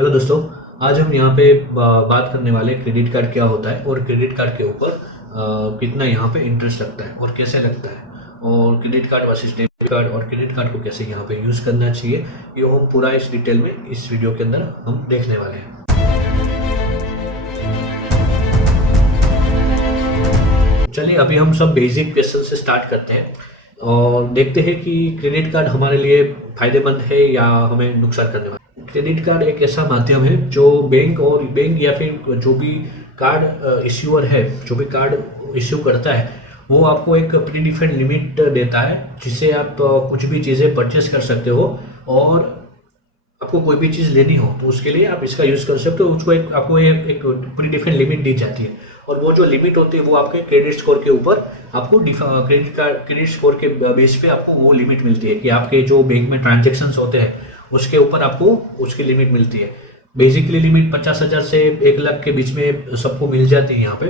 Hello दोस्तों। आज हम यहाँ पे बात करने वाले क्रेडिट कार्ड क्या होता है और क्रेडिट कार्ड के ऊपर कितना यहाँ पे इंटरेस्ट लगता है और कैसे लगता है, और credit card versus debit card और क्रेडिट कार्ड को कैसे यहाँ पे यूज़ करना चाहिए, ये हम पूरा इस डिटेल में इस वीडियो के अंदर हम देखने वाले हैं। चलिए अभी हम सब बेसिक क्वेश्चन से स्टार्ट करते हैं और देखते हैं कि क्रेडिट कार्ड हमारे लिए फायदेमंद है या हमें नुकसान करने वाला है। क्रेडिट कार्ड एक ऐसा माध्यम है जो बैंक या फिर जो भी कार्ड इश्यूअर है, जो भी कार्ड इश्यू करता है, वो आपको एक प्री डिफाइंड लिमिट देता है जिससे आप कुछ भी चीज़ें परचेस कर सकते हो, और आपको कोई भी चीज़ लेनी हो तो उसके लिए आप इसका यूज़ कर सकते हो। उसको आपको एक प्री डिफाइंड लिमिट दी जाती है, और वो जो लिमिट होती है वो आपके क्रेडिट स्कोर के ऊपर आपको क्रेडिट स्कोर के बेस पे आपको वो लिमिट मिलती है कि आपके जो बैंक में ट्रांजेक्शन्स होते हैं उसके ऊपर आपको उसकी लिमिट मिलती है। बेसिकली लिमिट 50,000 से 1 लाख के बीच में सबको मिल जाती है यहाँ पे।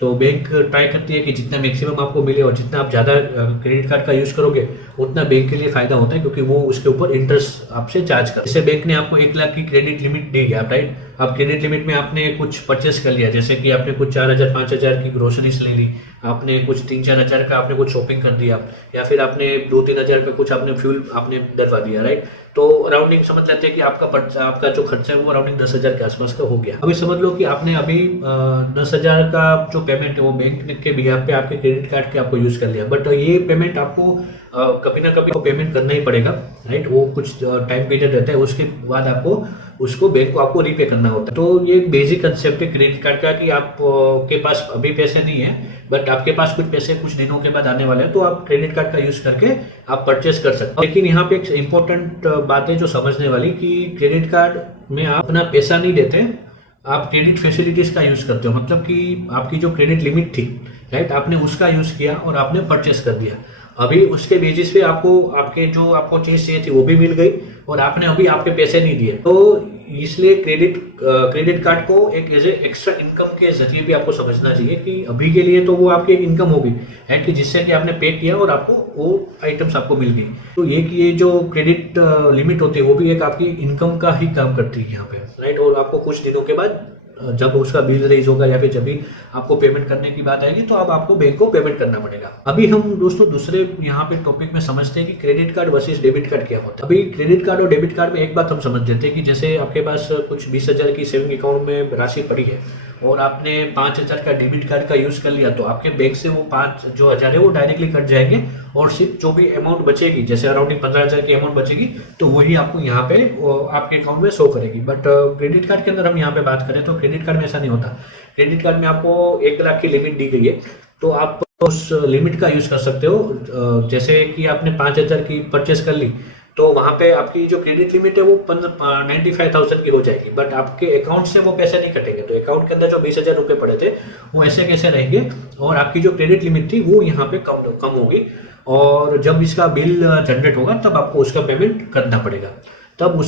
तो बैंक ट्राई करती है कि जितना मैक्सिमम आपको मिले, और जितना आप ज़्यादा क्रेडिट कार्ड का यूज़ करोगे उतना बैंक के लिए फ़ायदा होता है, क्योंकि वो उसके ऊपर इंटरेस्ट आपसे चार्ज कर। जैसे बैंक ने आपको 1 लाख की क्रेडिट लिमिट दी है, राइट। आप क्रेडिट लिमिट में आपने कुछ परचेस कर लिया, जैसे कि आपने कुछ 4,000 5,000 की ग्रोसरीज ले ली, आपने कुछ 3-4 हज़ार का आपने कुछ शॉपिंग कर दिया, या फिर आपने 2-3 हज़ार का कुछ आपने फ्यूल आपने डलवा दिया, राइट। तो राउंडिंग समझ लेते हैं कि आपका जो खर्चा है वो राउंडिंग 10,000 के आसपास का हो गया। अभी समझ लो कि आपने अभी 10,000 का जो पेमेंट है वो बैंक के बिहाफ पे आपके क्रेडिट कार्ड के आपको यूज़ कर लिया, बट ये पेमेंट आपको कभी ना कभी पेमेंट करना ही पड़ेगा, राइट। वो कुछ टाइम पीरियड रहता है, उसके बाद आपको उसको बैंक को आपको रीपे करना होता है। तो ये एक बेसिक कंसेप्ट है क्रेडिट कार्ड का कि आप के पास अभी पैसे नहीं है, बट आपके पास कुछ पैसे कुछ दिनों के बाद आने वाले हैं, तो आप क्रेडिट कार्ड का यूज करके आप परचेस कर सकते हैं। लेकिन यहाँ पे एक इम्पोर्टेंट बात है जो समझने वाली, कि क्रेडिट कार्ड में आप अपना पैसा नहीं देते, आप क्रेडिट फैसिलिटीज का यूज करते हो। मतलब कि आपकी जो क्रेडिट लिमिट थी, राइट, आपने उसका यूज किया और आपने परचेस कर दिया। अभी उसके बेसिस पे आपको चीज चाहिए थी वो भी मिल गई, और आपने अभी आपके पैसे नहीं दिए। तो इसलिए क्रेडिट कार्ड को एक एज ए एक्स्ट्रा इनकम के जरिए भी आपको समझना चाहिए कि अभी के लिए तो वो आपकी एक इनकम होगी, है कि जिससे कि आपने पे किया और आपको वो आइटम्स आपको मिल गई। तो ये जो क्रेडिट लिमिट होती है वो भी एक आपकी इनकम का ही काम करती है यहाँ पे, राइट। और आपको कुछ दिनों के बाद जब उसका बिल रेज होगा या फिर जब भी आपको पेमेंट करने की बात आएगी तो अब आपको बैंक को पेमेंट करना पड़ेगा। अभी हम दोस्तों दूसरे यहाँ पे टॉपिक में समझते हैं कि credit card versus debit card क्या होता है। अभी क्रेडिट कार्ड और डेबिट कार्ड में एक बात हम समझ लेते हैं कि जैसे आपके पास कुछ 20,000 की सेविंग अकाउंट में राशि पड़ी है और आपने 5,000 का डेबिट कार्ड का यूज कर लिया, तो आपके बैंक से वो 5,000 है वो डायरेक्टली कट जाएंगे, और सिर्फ जो भी अमाउंट बचेगी, जैसे अराउंडिंग 15,000 की अमाउंट बचेगी, तो वही आपको यहाँ पे आपके अकाउंट में शो करेगी। बट क्रेडिट कार्ड के अंदर हम यहाँ पे बात करें तो क्रेडिट कार्ड में ऐसा नहीं होता। क्रेडिट कार्ड में आपको 1 लाख की लिमिट दी गई है, तो आप उस लिमिट का यूज कर सकते हो। जैसे कि आपने 5,000 की परचेस कर ली, तो वहां पे आपकी जो क्रेडिट लिमिट है वो 95,000 की हो जाएगी, बट आपके अकाउंट से वो पैसे नहीं कटेंगे। तो अकाउंट के अंदर जो 20,000 रुपए पड़े थे वो ऐसे कैसे रहेंगे, और आपकी जो क्रेडिट लिमिट थी वो यहाँ पे कम होगी, और जब इसका बिल जनरेट होगा तब आपको उसका पेमेंट करना पड़ेगा, तब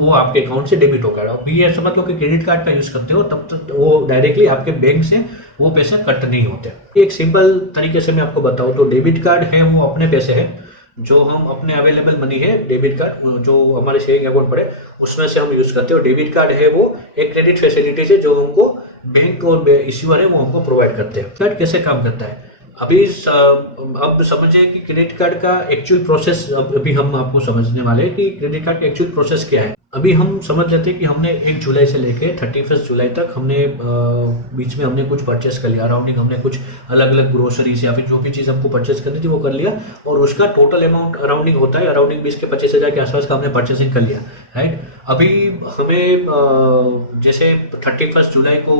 वो आपके अकाउंट से डेबिट होगा। अब ये समझ लो कि क्रेडिट कार्ड का यूज करते हो तब तक वो डायरेक्टली आपके बैंक से वो पैसे कट नहीं होते। एक सिंपल तरीके से मैं आपको बताऊं तो डेबिट कार्ड है वो अपने पैसे है जो हम अपने अवेलेबल मनी है, डेबिट कार्ड जो हमारे सेविंग अकाउंट पड़े उसमें से हम यूज करते हैं। डेबिट कार्ड है वो एक क्रेडिट फैसिलिटीज है जो हमको बैंक और इश्यूअर है वो हमको प्रोवाइड करते हैं। कार्ड कैसे काम करता है अब समझे कि क्रेडिट कार्ड का एक्चुअल प्रोसेस अभी हम आपको समझने वाले हैं कि क्रेडिट कार्ड का एक्चुअल प्रोसेस क्या है। अभी हम समझ लेते हैं कि हमने 1 जुलाई से लेके 31 जुलाई तक हमने बीच में हमने कुछ परचेस कर लिया, अराउंडिंग हमने कुछ अलग अलग ग्रोसरीज या फिर जो भी चीज़ हमको परचेस करनी थी वो कर लिया, और उसका टोटल अमाउंट अराउंडिंग होता है अराउंडिंग 20 के 25,000 के आसपास का हमने परचेसिंग कर लिया, राइट। अभी हमें जैसे 31 जुलाई को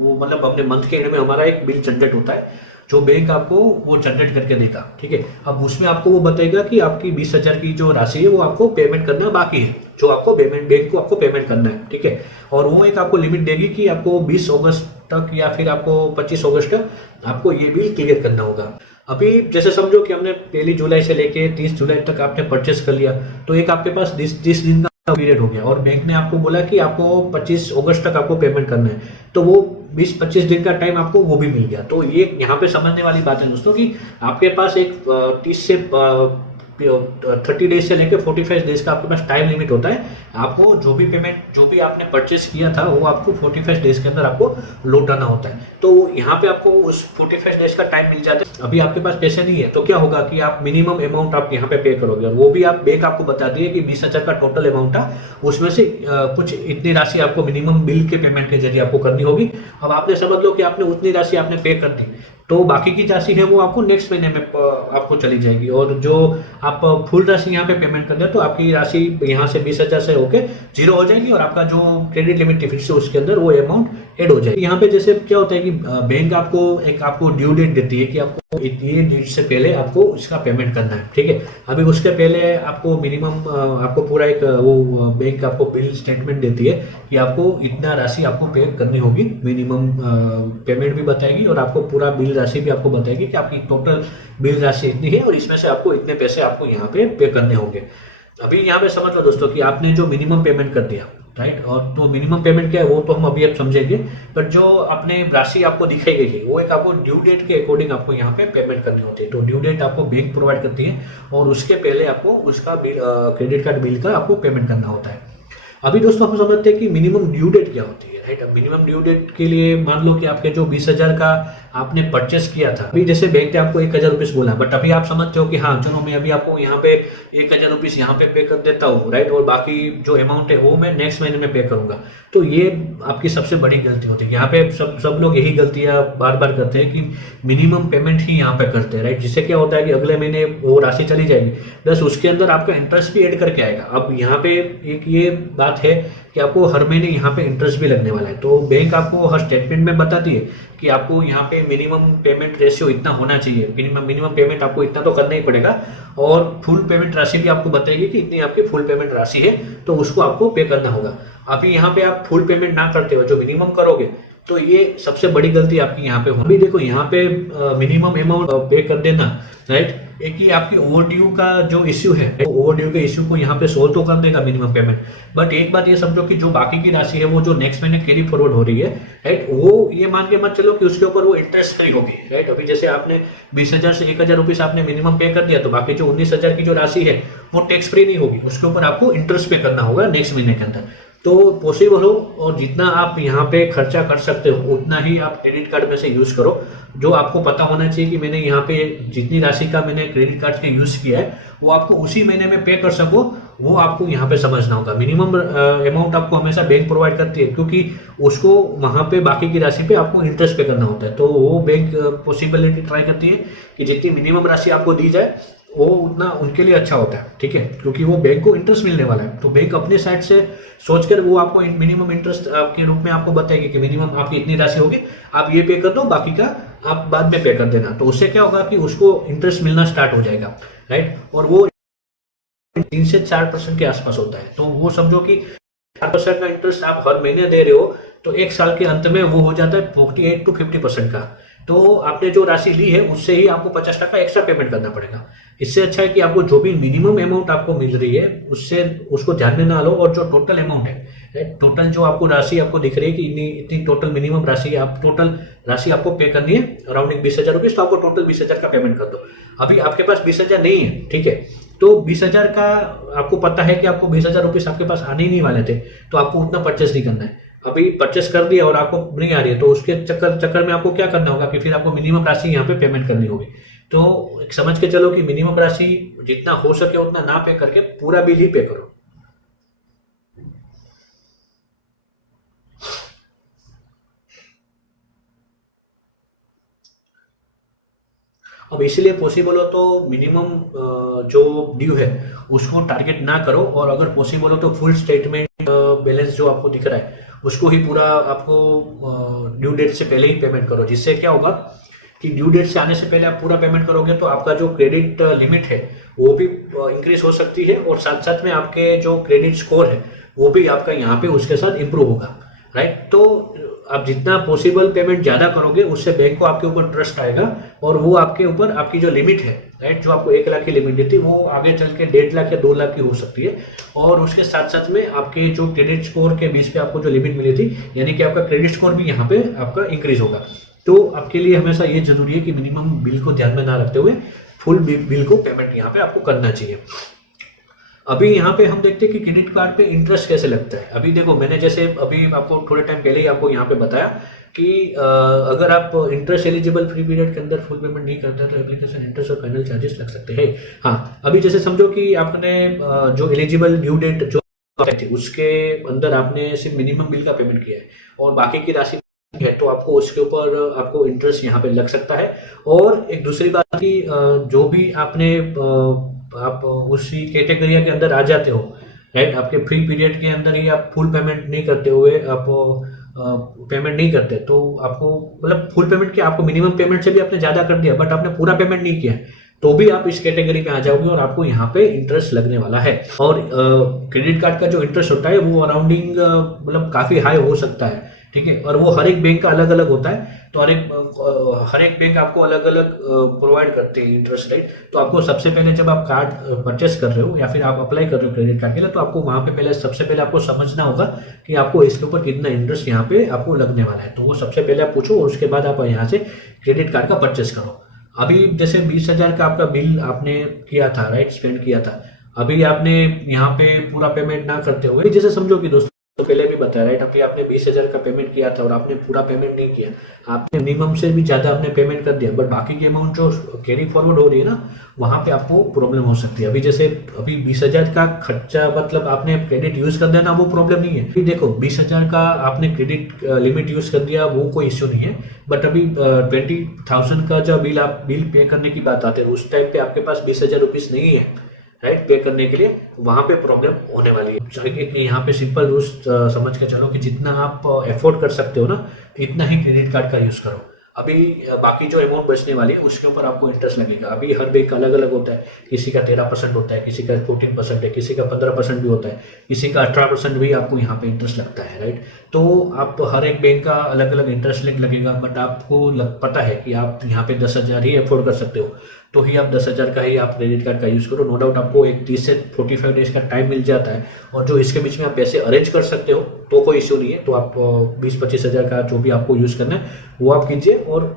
वो मतलब अपने मंथ के एंड में हमारा एक बिल जनरेट होता है जो बैंक आपको वो जनरेट करके देगा, ठीक है। अब उसमें आपको वो बताएगा कि आपकी 20,000 की जो राशि है वो आपको पेमेंट करना बाकी है, जो आपको बैंक को आपको पेमेंट करना है, ठीक है। और वो एक आपको लिमिट देगी कि आपको 20 अगस्त तक या फिर आपको 25 अगस्त तक आपको ये बिल क्लियर करना होगा। अभी जैसे समझो कि हमने 1 जुलाई से लेके 30 जुलाई तक आपने परचेस कर लिया, तो एक आपके पास 30 दिन का पीरियड हो गया, और बैंक ने आपको बोला कि आपको 25 अगस्त तक आपको पेमेंट करना है, तो वो 20-25 दिन का टाइम आपको वो भी मिल गया। तो ये यहाँ पे समझने वाली बात है दोस्तों कि आपके पास एक 30 से 30 डेज से लेकर 45 डेज का आपके पास टाइम लिमिट होता है आपको जो भी पेमेंट, जो भी आपने परचेस किया था, वो आपको 45 डेज के अंदर आपको लौटाना होता है। तो यहाँ पे आपको उस 45 डेज का टाइम मिल जाता है। अभी आपके पास पैसे नहीं है तो क्या होगा कि आप मिनिमम अमाउंट आप यहाँ पे पे करोगे, और वो भी आप बैंक आपको बता दिए कि 20,000 का टोटल अमाउंट था, उसमें से कुछ इतनी राशि आपको मिनिमम बिल के पेमेंट के जरिए आपको करनी होगी। अब आपने समझ लो कि आपने उतनी राशि आपने पे कर दी, तो बाकी की राशि है वो आपको नेक्स्ट महीने में आपको चली जाएगी। और जो आप फुल राशि यहाँ पे पेमेंट कर दे तो आपकी राशि यहाँ से 20,000 से होके जीरो हो जाएगी, और आपका जो क्रेडिट लिमिट थी फिर से उसके अंदर वो अमाउंट ऐड हो जाएगी। यहाँ पे जैसे क्या होता है कि बैंक आपको ड्यू डेट देती है कि आपको ये डेट से पहले आपको इसका पेमेंट करना है, ठीक है। अभी उसके पहले आपको मिनिमम आपको पूरा एक वो बैंक आपको बिल स्टेटमेंट देती है कि आपको इतना राशि आपको पे करनी होगी, मिनिमम पेमेंट भी बताएगी और आपको पूरा बिल राशि भी आपको बताएगी कि आपकी टोटल बिल राशि इतनी है और इसमें से आपको इतने पैसे आपको यहाँ पे करने होंगे। अभी यहाँ पे समझ लो दोस्तों कि आपने जो मिनिमम पेमेंट कर दिया, राइट, और तो मिनिमम पेमेंट क्या है वो तो हम अभी अब समझेंगे, पर जो आपने राशि आपको दिखाई गई है वो एक आपको ड्यू डेट के अकॉर्डिंग आपको यहाँ पे पेमेंट करनी होती है। तो ड्यू डेट आपको बैंक प्रोवाइड करती है और उसके पहले आपको उसका बिल, क्रेडिट कार्ड बिल का आपको पेमेंट करना होता है। अभी दोस्तों हम समझते हैं कि मिनिमम ड्यू डेट क्या होती है, राइट। अब मिनिमम ड्यू डेट के लिए मान लो कि आपके जो 20,000 का आपने परचेस किया था, अभी जैसे बैंक ने आपको 1,000 रुपीज बोला, बट अभी आप समझते हो कि हाँ चलो मैं अभी आपको यहाँ पे 1,000 रुपीज यहाँ पे कर देता हूँ, राइट, और बाकी जो अमाउंट है वो मैं नेक्स्ट महीने में पे करूंगा। तो ये आपकी सबसे बड़ी गलती होती है। यहाँ पे सब लोग यही गलतियां बार बार करते हैं कि मिनिमम पेमेंट ही यहाँ पे करते हैं, राइट, जिससे क्या होता है कि अगले महीने वो राशि चली जाएगी, प्लस उसके अंदर आपका इंटरेस्ट भी ऐड करके आएगा। अब यहाँ पे एक ये बात है कि आपको हर महीने यहाँ पे इंटरेस्ट भी लगने वाला है। तो बैंक आपको हर स्टेटमेंट में बताती है कि आपको यहाँ पे मिनिमम पेमेंट रेशियो इतना होना चाहिए, मिनिमम पेमेंट आपको इतना तो करना ही पड़ेगा, और फुल पेमेंट राशि भी आपको बताएगी कि इतनी आपकी फुल पेमेंट राशि है तो उसको आपको पे करना होगा। अभी यहाँ पे आप फुल पेमेंट ना करते हो, जो मिनिमम करोगे, तो ये सबसे बड़ी गलती आपकी यहाँ पे होगी। अभी देखो यहाँ पे मिनिमम अमाउंट पे कर देना, राइट, एक ही आपकी ओवरड्यू का जो इश्यू है, ओवरड्यू के इश्यू को यहाँ पे सोल्व तो कर देगा मिनिमम पेमेंट, बट एक बात ये समझो कि जो बाकी की राशि है वो जो नेक्स्ट महीने कैरी फॉरवर्ड हो रही है, राइट, वो ये मान के मत चलो कि उसके ऊपर वो इंटरेस्ट फ्री होगी, राइट। अभी जैसे आपने 20,000 से 1,000 रुपीज आपने मिनिमम पे कर दिया, तो बाकी जो 19,000 की जो राशि है वो टैक्स फ्री नहीं होगी, उसके ऊपर आपको इंटरेस्ट पे करना होगा नेक्स्ट महीने के अंदर। तो पॉसिबल हो और जितना आप यहाँ पे खर्चा कर सकते हो उतना ही आप क्रेडिट कार्ड में से यूज करो। जो आपको पता होना चाहिए कि मैंने यहाँ पे जितनी राशि का मैंने क्रेडिट कार्ड से यूज किया है वो आपको उसी महीने में पे कर सको, वो आपको यहाँ पे समझना होगा। मिनिमम अमाउंट आपको हमेशा बैंक प्रोवाइड करती है, क्योंकि उसको वहाँ पे बाकी की राशि पे आपको इंटरेस्ट पे करना होता है। तो वो बैंक पॉसिबिलिटी ट्राई करती है कि जितनी मिनिमम राशि आपको दी जाए वो उतना उनके लिए अच्छा होता है, ठीक है, क्योंकि वो बैंक को इंटरेस्ट मिलने वाला है। तो बैंक अपने साइड से सोचकर वो आपको मिनिमम इंटरेस्ट आपके रूप में आपको बताएगी कि मिनिमम आपकी इतनी राशि होगी, आप ये पे कर दो, बाकी का आप बाद में पे कर देना। तो उससे क्या होगा कि उसको इंटरेस्ट मिलना स्टार्ट हो जाएगा, राइट, और वो 3 से 4% के आसपास होता है। तो वो समझो कि 4% का इंटरेस्ट आप हर महीने दे रहे हो, तो एक साल के अंत में वो हो जाता है 48 to 50% का। तो आपने जो राशि ली है उससे ही आपको 50% एक्स्ट्रा पेमेंट करना पड़ेगा। इससे अच्छा है कि आपको जो भी मिनिमम अमाउंट आपको मिल रही है उससे उसको ध्यान में ना लो, और जो टोटल अमाउंट है, टोटल जो आपको राशि आपको दिख रही है कि इतनी टोटल मिनिमम राशि आप टोटल राशि आपको पे करनी है अराउंड 20,000 रुपीज, तो आपको टोटल 20,000 का पेमेंट कर दो। अभी आपके पास 20,000 नहीं है, ठीक है, तो 20,000 का आपको पता है कि आपको 20,000 रुपीज आपके पास आने ही नहीं वाले थे, तो आपको उतना परचेस नहीं करना है। अभी परचेस कर दिया और आपको नहीं आ रही है, तो उसके चक्कर में आपको क्या करना होगा कि फिर आपको मिनिमम राशि यहाँ पे पेमेंट करनी होगी। तो समझ के चलो कि मिनिमम राशि जितना हो सके उतना ना पे करके पूरा बिल ही पे करो। अब इसीलिए पॉसिबल हो तो मिनिमम जो ड्यू है उसको टारगेट ना करो, और अगर पॉसिबल हो तो फुल स्टेटमेंट बैलेंस जो आपको दिख रहा है उसको ही पूरा आपको ड्यू डेट से पहले ही पेमेंट करो। जिससे क्या होगा कि ड्यू डेट से आने से पहले आप पूरा पेमेंट करोगे तो आपका जो क्रेडिट लिमिट है वो भी इंक्रीज हो सकती है, और साथ साथ में आपके जो क्रेडिट स्कोर है वो भी आपका यहाँ पे उसके साथ इम्प्रूव होगा, राइट। तो आप जितना पॉसिबल पेमेंट ज्यादा करोगे उससे बैंक को आपके ऊपर ट्रस्ट आएगा, और वो आपके ऊपर आपकी जो लिमिट है, राइट, जो आपको 1 लाख की लिमिट दी थी वो आगे चल के 1.5 लाख या 2 लाख की हो सकती है। और उसके साथ साथ में आपके जो क्रेडिट स्कोर के बीच पे आपको जो लिमिट मिली थी, यानी कि आपका क्रेडिट स्कोर भी यहाँ पे आपका इंक्रीज होगा। तो आपके लिए हमेशा ये जरूरी है कि मिनिमम बिल को ध्यान में ना रखते हुए फुल बिल को पेमेंट यहाँ पे आपको करना चाहिए। अभी यहाँ पे हम देखते हैं कि क्रेडिट कार्ड पे इंटरेस्ट कैसे लगता है। अभी देखो, मैंने जैसे अभी आपको थोड़े टाइम पहले ही आपको यहाँ पे बताया कि अगर आप इंटरेस्ट एलिजिबल फ्री पीरियड के अंदर फुल पेमेंट नहीं करते तो एप्लीकेशन इंटरेस्ट और फाइनल चार्जेस लग सकते हैं। हाँ, अभी जैसे समझो कि आपने जो एलिजिबल ड्यू डेट जो थी उसके अंदर आपने सिर्फ मिनिमम बिल का पेमेंट किया है और बाकी की राशि है, तो आपको उसके ऊपर आपको इंटरेस्ट यहाँ पे लग सकता है। और एक दूसरी बात कि जो भी आपने आप उसी कैटेगरी के अंदर आ जाते हो, राइट, आपके फ्री पीरियड के अंदर ही आप फुल पेमेंट नहीं करते हुए आप पेमेंट नहीं करते, तो आपको मतलब फुल पेमेंट किया, आपको मिनिमम पेमेंट से भी आपने ज्यादा कर दिया बट आपने पूरा पेमेंट नहीं किया, तो भी आप इस कैटेगरी में आ जाओगे और आपको यहाँ पे इंटरेस्ट लगने वाला है। और क्रेडिट कार्ड का जो इंटरेस्ट होता है वो अराउंडिंग मतलब काफी हाई हो सकता है, ठीक है। और वो हर एक बैंक का अलग अलग होता है, तो हर एक बैंक आपको अलग अलग प्रोवाइड करते हैं इंटरेस्ट रेट। तो आपको सबसे पहले जब आप कार्ड परचेस कर रहे हो या फिर आप अप्लाई कर रहे हो क्रेडिट कार्ड के लिए, तो आपको वहाँ पे पहले सबसे पहले आपको समझना होगा कि आपको इसके ऊपर कितना इंटरेस्ट यहाँ पे आपको लगने वाला है। तो वो सबसे पहले आप पूछो और उसके बाद आप यहाँ से क्रेडिट कार्ड का परचेस करो। अभी जैसे 20,000 का आपका बिल आपने किया था, राइट, स्पेंड किया था, अभी आपने यहाँ पे पूरा पेमेंट ना करते हुए, जैसे समझो कि दोस्तों तो पहले भी बताया, राइट, अभी आपने 20,000 का पेमेंट किया था और आपने पूरा पेमेंट नहीं किया, आपने मिनिमम से भी ज्यादा आपने पेमेंट कर दिया, बट बाकी की अमाउंट जो कैरी फॉरवर्ड हो रही है ना, वहां पे आपको प्रॉब्लम हो सकती है। अभी जैसे अभी 20,000 का खर्चा मतलब आपने क्रेडिट यूज कर दिया ना, वो प्रॉब्लम नहीं है। देखो 20,000 का आपने क्रेडिट लिमिट यूज कर दिया, वो कोई इश्यू नहीं है, बट अभी 20,000 का जब बिल पे करने की बात आती है, उस टाइम पे आपके पास 20,000 रुपीज नहीं है, राइट, पे करने के लिए, वहां पे प्रॉब्लम होने वाली है। चाहिए कि यहाँ पे सिंपल रूल्स समझ के चलो कि जितना आप अफोर्ड कर सकते हो ना, इतना ही क्रेडिट कार्ड का यूज करो। अभी बाकी जो अमाउंट बचने वाली है उसके ऊपर आपको इंटरेस्ट लगेगा। अभी हर बैंक अलग अलग होता है, किसी का 13% होता है, किसी का 14% है, किसी का 15% भी होता है, किसी का 18% भी आपको यहाँ पे इंटरेस्ट लगता है, राइट। तो आप हर एक बैंक का अलग अलग इंटरेस्ट रेट लगेगा, बट आपको पता है कि आप यहाँ पे 10,000 ही अफोर्ड कर सकते हो, तो ही आप 10,000 का ही आप क्रेडिट कार्ड का यूज़ करो। नो डाउट आपको एक 30 से 45 डेज का टाइम मिल जाता है, और जो इसके बीच में आप पैसे अरेंज कर सकते हो तो कोई इश्यू नहीं है। तो आप 20-25,000 का जो भी आपको यूज़ करना है वो आप कीजिए, और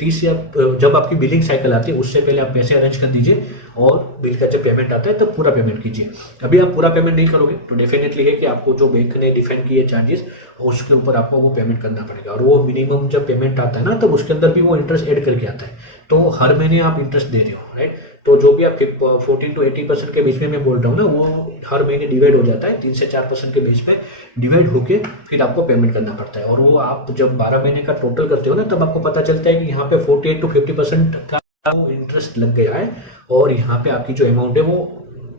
30 या जब आपकी बिलिंग साइकिल आती है उससे पहले आप पैसे अरेंज कर दीजिए, और बिल का जब पेमेंट आता है तब पूरा पेमेंट कीजिए। अभी आप पूरा पेमेंट नहीं करोगे तो डेफिनेटली है कि आपको जो बैंक ने डिफाइन किए चार्जेस, उसके ऊपर आपको वो पेमेंट करना पड़ेगा, और वो मिनिमम जब पेमेंट आता है ना, तब उसके अंदर भी वो इंटरेस्ट ऐड करके आता है। तो हर महीने आप इंटरेस्ट दे रहे हो, राइट। तो जो भी आप 14 to 80% के बीच में मैं बोल रहा हूँ ना, वो हर महीने डिवाइड हो जाता है, 3 से 4% के बीच में डिवाइड होके फिर आपको पेमेंट करना पड़ता है। और वो आप जब 12 महीने का टोटल करते हो ना, तब आपको पता चलता है कि यहाँ पे 48 to 50% का वो इंटरेस्ट लग गया है, और यहाँ पे आपकी जो अमाउंट है वो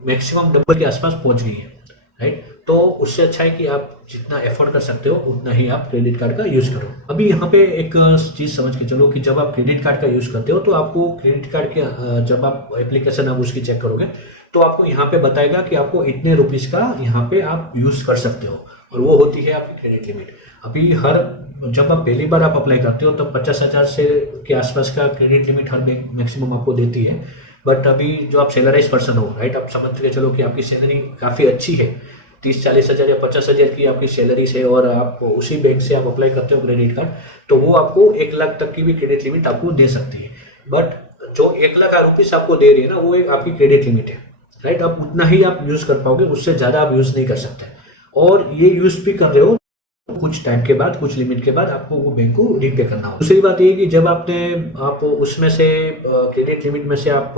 मैक्सिमम डबल के आसपास पहुंच गई है, राइट। तो उससे अच्छा है कि आप जितना एफोर्ड कर सकते हो उतना ही आप क्रेडिट कार्ड का यूज करो। अभी यहाँ पे एक चीज समझ के चलो कि जब आप क्रेडिट कार्ड का यूज करते हो, तो आपको क्रेडिट कार्ड के जब आप एप्लीकेशन आप उसकी चेक करोगे, तो आपको यहाँ पे बताएगा कि आपको इतने रुपीज का यहाँ पे आप यूज कर सकते हो, और वो होती है आपकी क्रेडिट लिमिट। अभी जब आप पहली बार आप अप्लाई करते हो, तब 50,000 से के आसपास का क्रेडिट लिमिट हर बैंक मैक्सिमम आपको देती है। बट अभी जो आप सैलराइज पर्सन हो, राइट, आप समझ के चलो कि आपकी सैलरी काफी अच्छी है, 30-40,000 या 50,000 की आपकी सैलरी है, और आप उसी बैंक से आप अप्लाई करते हो क्रेडिट कार्ड, तो वो आपको 1 लाख तक की भी क्रेडिट लिमिट आपको दे सकती है। बट जो 1 लाख रुपीस आपको दे रही है ना, वो एक आपकी क्रेडिट लिमिट है, राइट। आप उतना ही आप यूज कर पाओगे, उससे ज्यादा आप यूज नहीं कर सकते। और ये यूज भी कर रहे हो कुछ टाइम के बाद, कुछ लिमिट के बाद आपको वो बैंक को रीपे करना होगा। दूसरी बात ये कि जब आप उसमें से क्रेडिट लिमिट में से आप